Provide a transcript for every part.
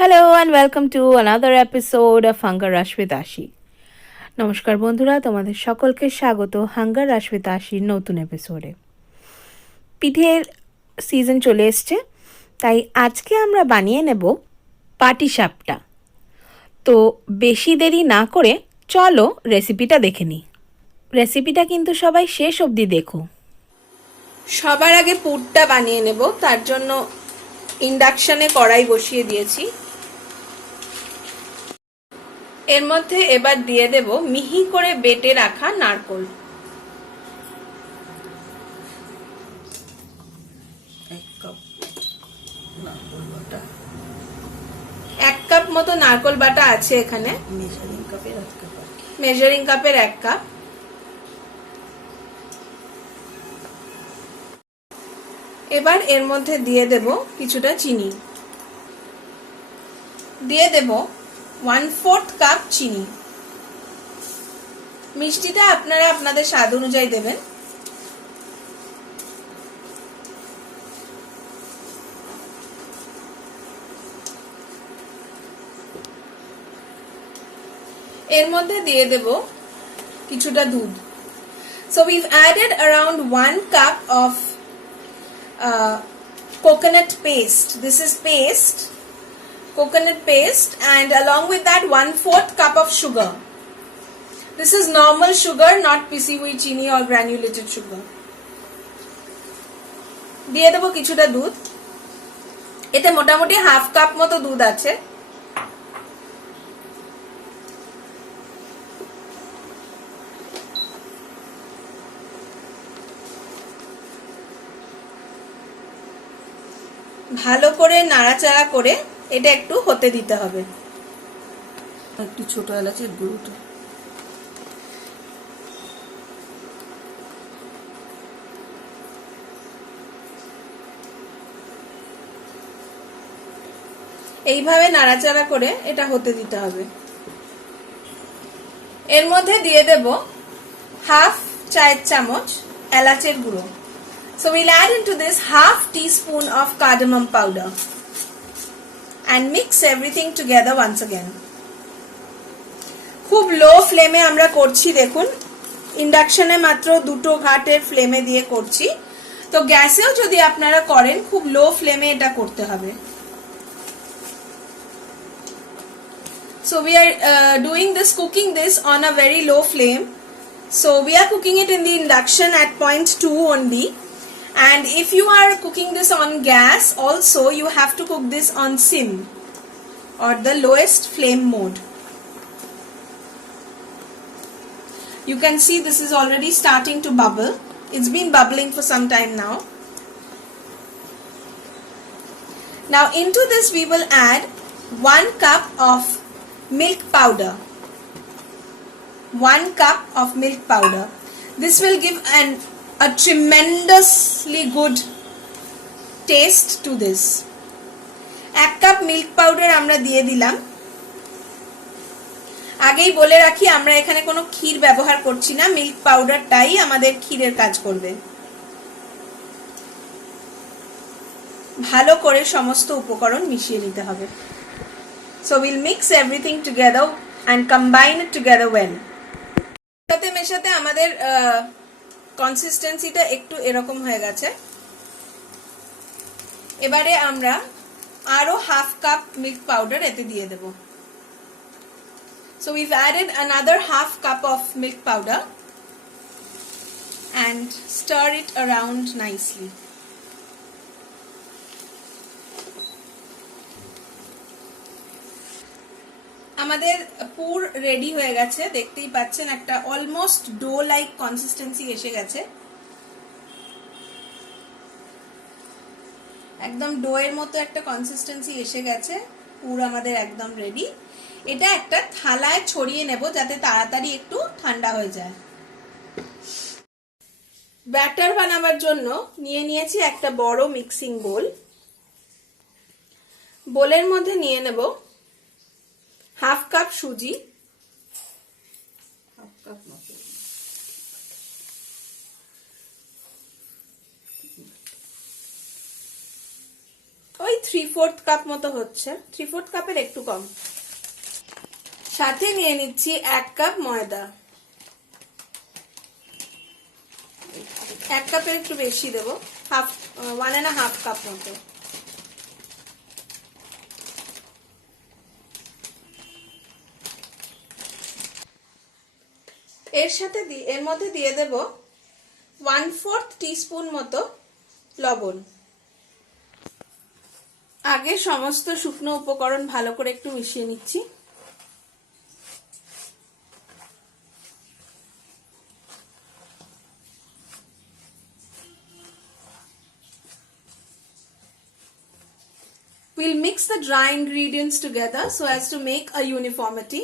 Hello and welcome to another episode of Hunger Rush with Ashi. নমস্কার বন্ধুরা, তোমাদের সকলকে স্বাগত হাঙ্গার রাশ উইথ আশির নতুন এপিসোডে। পিঠের সিজন চলে এসছে, তাই আজকে আমরা বানিয়ে নেব পাটিসাপটা। তো বেশি দেরি না করে চলো রেসিপিটা দেখে নিই। রেসিপিটা কিন্তু সবাই শেষ অবধি দেখো। সবার আগে পুরটা বানিয়ে নেব, তার জন্য ইন্ডাকশনে কড়াই বসিয়ে দিয়েছি। এর মধ্যে এবার দিয়ে দেব মিহি করে বেটে রাখা নারকেল। এক কাপ মতো নারকেল বাটা আছে এখানে, মেজারিং কাপের 1 কাপ। এবার এর মধ্যে দিয়ে দেব কিছুটা চিনি, দিয়ে দেব 1/4 কাপ চিনি। মিষ্টিটা আপনারা আপনাদের স্বাদ অনুযায়ী দেবেন। এর মধ্যে দিয়ে দেব কিছুটা দুধ। So we've added around 1 cup of coconut paste. This is paste, coconut paste, and along with that 1/4 cup of sugar. This is normal sugar, not pisi hui chini or granulated sugar. দিয়ে দেব কিছুটা দুধ। এতে মোটামুটি 1/2 cup মতো দুধ আছে। ভালো করে নাড়াচাড়া করে এটা একটু হতে দিতে হবে। একটু ছোট এলাচের গুঁড়োটা এইভাবে নাড়াচাড়া করে এটা হতে দিতে হবে। এর মধ্যে দিয়ে দেব 1/2 চায়ের চামচ এলাচের গুঁড়ো। So we'll add into this 1/2 teaspoon of cardamom powder and mix everything together once again. খুব লো ফ্লেমে আমরা করছি, দেখুন ইন্ডাকশনে মাত্র 2 ঘাটের ফ্লেমে দিয়ে করছি। তো গ্যাসেও যদি আপনারা করেন খুব লো ফ্লেমে এটা করতে হবে। So we are cooking this on a very low flame. So we are cooking it in the induction at 0.2 only. And if you are cooking this on gas also, you have to cook this on sim or the lowest flame mode. You can see this is already starting to bubble. It's been bubbling for some time now. Now into this we will add 1 cup of milk powder. 1 cup of milk powder. This will give a tremendously good taste to this. 1 cup milk powder আমরা দিয়ে দিলাম। আগেই বলে রাখি আমরা এখানে কোনো ক্ষীর ব্যবহার করছি না, মিল্ক পাউডারটাই আমাদের ক্ষীরের কাজ করবে। ভালো করে সমস্ত উপকরণ মিশিয়ে নিতে হবে। So we'll mix everything together and combine it together well. সাথে মেশাতে আমাদের কনসিস্টেন্সিটা একটু এরকম হয়ে গেছে। এবারে আমরা আরো 1/2 কাপ মিল্ক পাউডার এতে দিয়ে দেব। So we've added another 1/2 cup of milk powder and stir it around nicely. আমাদের পুর রেডি হয়ে গেছে, দেখতেই পাচ্ছেন একটা অলমোস্ট ডো লাইক কনসিস্টেন্সি এসে গেছে। একদম ডো এর মতো একটা কনসিস্টেন্সি এসে গেছে। পুর আমাদের একদম রেডি। এটা একটা থালায় ছড়িয়ে নেব যাতে তাড়াতাড়ি একটু ঠান্ডা হয়ে যায়। ব্যাটার বানাবার জন্য নিয়ে নিয়েছি একটা বড় মিক্সিং বোল। বোলের মধ্যে নিয়ে নেব 1/2 কাপ সুজি, 1/2 কাপ মতো, ওই 3/4 কাপ মতো হচ্ছে, 3/4 কাপের একটু কম। সাথে নিয়ে নিচ্ছি 1 কাপ ময়দা, 1 কাপের একটু বেশি দেবো, 1.5 কাপ মতো। এর মধ্যে দিয়ে দেব 1/4 টিস্পুন মতো লবণ। আগে সমস্ত শুকনো উপকরণ ভালো করে একটু মিশিয়ে নিচ্ছি। We'll mix the dry ingredients together so as to make a uniformity.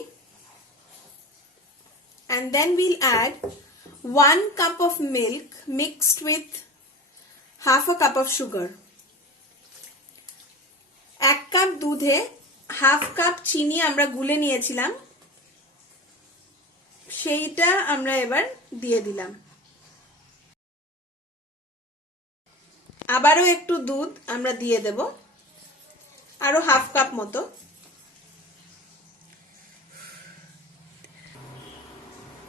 And then we'll add 1 cup of milk mixed with half a cup of sugar. 1 cup দুধে হাফ কাপ চিনি আমরা গুলে নিয়েছিলাম, সেইটা আমরা এবার দিয়ে দিলাম। আবারও একটু দুধ আমরা দিয়ে দেব, আরো হাফ কাপ মতো।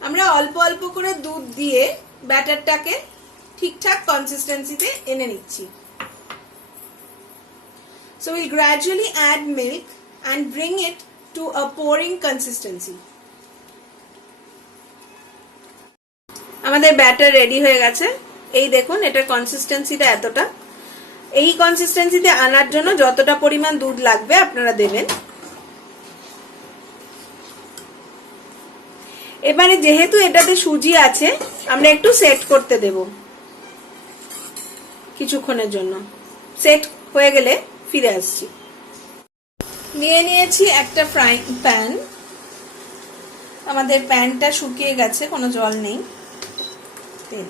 আমরা অল্প অল্প করে দুধ দিয়ে ব্যাটারটাকে ঠিকঠাক কনসিস্টেন্সিতে এনে নিচ্ছি। So we'll gradually add milk and bring it to a pouring consistency. আমাদের ব্যাটার রেডি হয়ে গেছে। এই দেখুন, এটার কনসিস্টেন্সিটা এতটা। এই কনসিস্টেন্সিতে আনার জন্য যতটা পরিমাণ দুধ লাগবে আপনারা দেবেন। এবারে যেহেতু এটাতে সুজি আছে, আমরা একটু সেট করতে দেব কিছুক্ষণের জন্য। সেট হয়ে গেলে ফিরে আসছি। নিয়ে নিয়েছি একটা ফ্রাইং প্যান। আমাদের প্যানটা শুকিয়ে গেছে, কোনো জল নেই। তেল,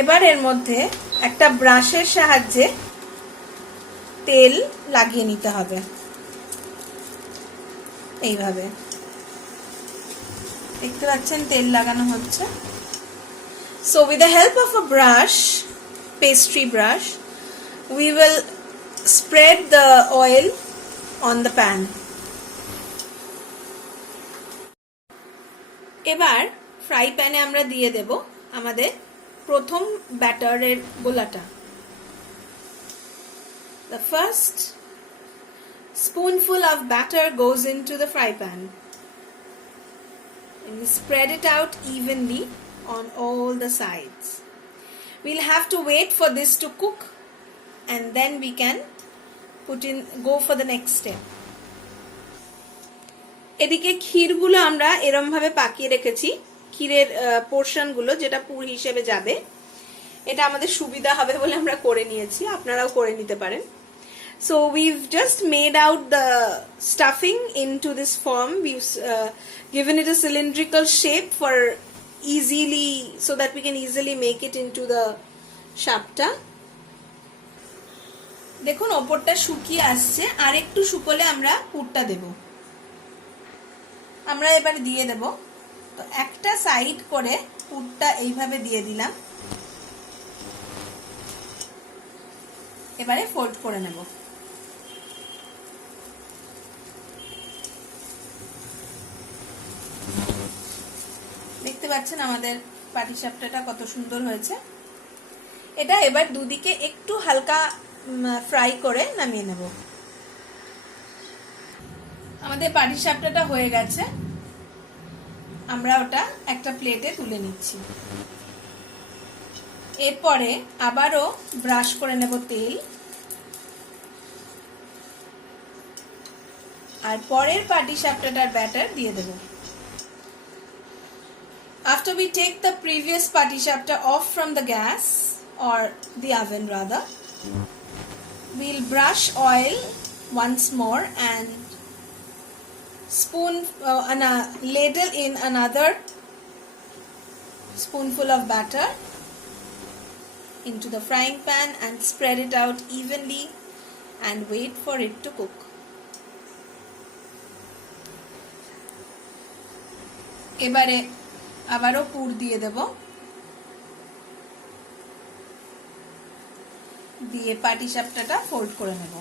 এবার এর মধ্যে একটা ব্রাশের সাহায্যে তেল লাগিয়ে নিতে হবে, এইভাবে। দেখতে পাচ্ছেন তেল লাগানো হচ্ছে। So with the help of a brush, pastry brush, we will spread the oil on the pan. এবার ফ্রাই প্যানে আমরা দিয়ে দেব আমাদের প্রথম ব্যাটারের গোলাটা। The first spoonful of batter goes into the fry pan and we spread it out evenly on all the sides. We'll have to wait for this to cook and then we can go for the next step. এদিকে ক্ষীরগুলো আমরা এরম ভাবে পাকিয়ে রেখেছি, ক্ষীরের পোরশনগুলো যেটা পুর হিসেবে যাবে। এটা আমাদের সুবিধা হবে বলে আমরা করে নিয়েছি, আপনারাও করে নিতে পারেন। So we've just made out the stuffing into this form. We've given it a cylindrical shape for easily, so that we can easily make it into the shapta. দেখুন ওপরটা শুকিয়ে আসছে, আর একটু শুকোলে আমরা পুরটা দেব। আমরা এবার দিয়ে দেব। তো একটা সাইড করে পুরটা এইভাবে দিয়ে দিলাম। এবারে ফোল্ড করে নেব। দেখতে পাচ্ছেন আমাদের পাটিসাপটাটা কত সুন্দর হয়েছে। এটা এবার দুদিকে একটু হালকা ফ্রাই করে নামিয়ে নেব। আমাদের পাটিসাপটাটা হয়ে গেছে, আমরা ওটা একটা প্লেটে তুলে নিচ্ছি। এরপরে আবারও ব্রাশ করে নেব তেল, আর পরের পাটিসাপটাটার ব্যাটার দিয়ে দেব। After we take the previous patisapta off from the gas or the oven rather, we'll brush oil once more and ladle in another spoonful of batter into the frying pan and spread it out evenly and wait for it to cook. এবারে আবারও পুর দিয়ে দেব। দিয়ে পাটিসাপটাটা fold করে নেব।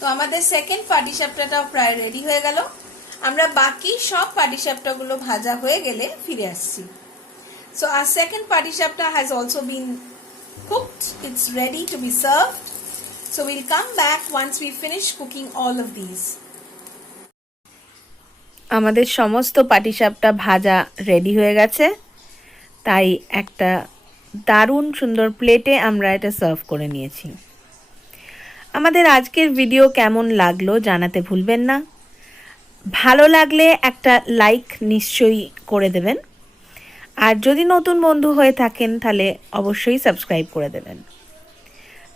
তো আমাদের second পাটিসাপটাটাও প্রায় রেডি হয়ে গেল। আমরা বাকি সব পাটিসাপটাগুলো ভাজা হয়ে গেলে ফিরে আসছি। So our second patisapta has also been cooked. It's ready to be served. So we'll come back once we finish cooking all of these. আমাদের সমস্ত পাটিসাপটা ভাজা রেডি হয়ে গেছে, তাই একটা দারুণ সুন্দর প্লেটে আমরা এটা সার্ভ করে নিয়েছি। আমাদের আজকের ভিডিও কেমন লাগলো জানাতে ভুলবেন না। ভালো লাগলে একটা লাইক নিশ্চয়ই করে দেবেন, আর যদি নতুন বন্ধু হয়ে থাকেন তাহলে অবশ্যই সাবস্ক্রাইব করে দেবেন।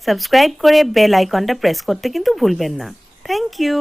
সাবস্ক্রাইব করে বেল আইকনটা প্রেস করতে কিন্তু ভুলবেন না। Thank you.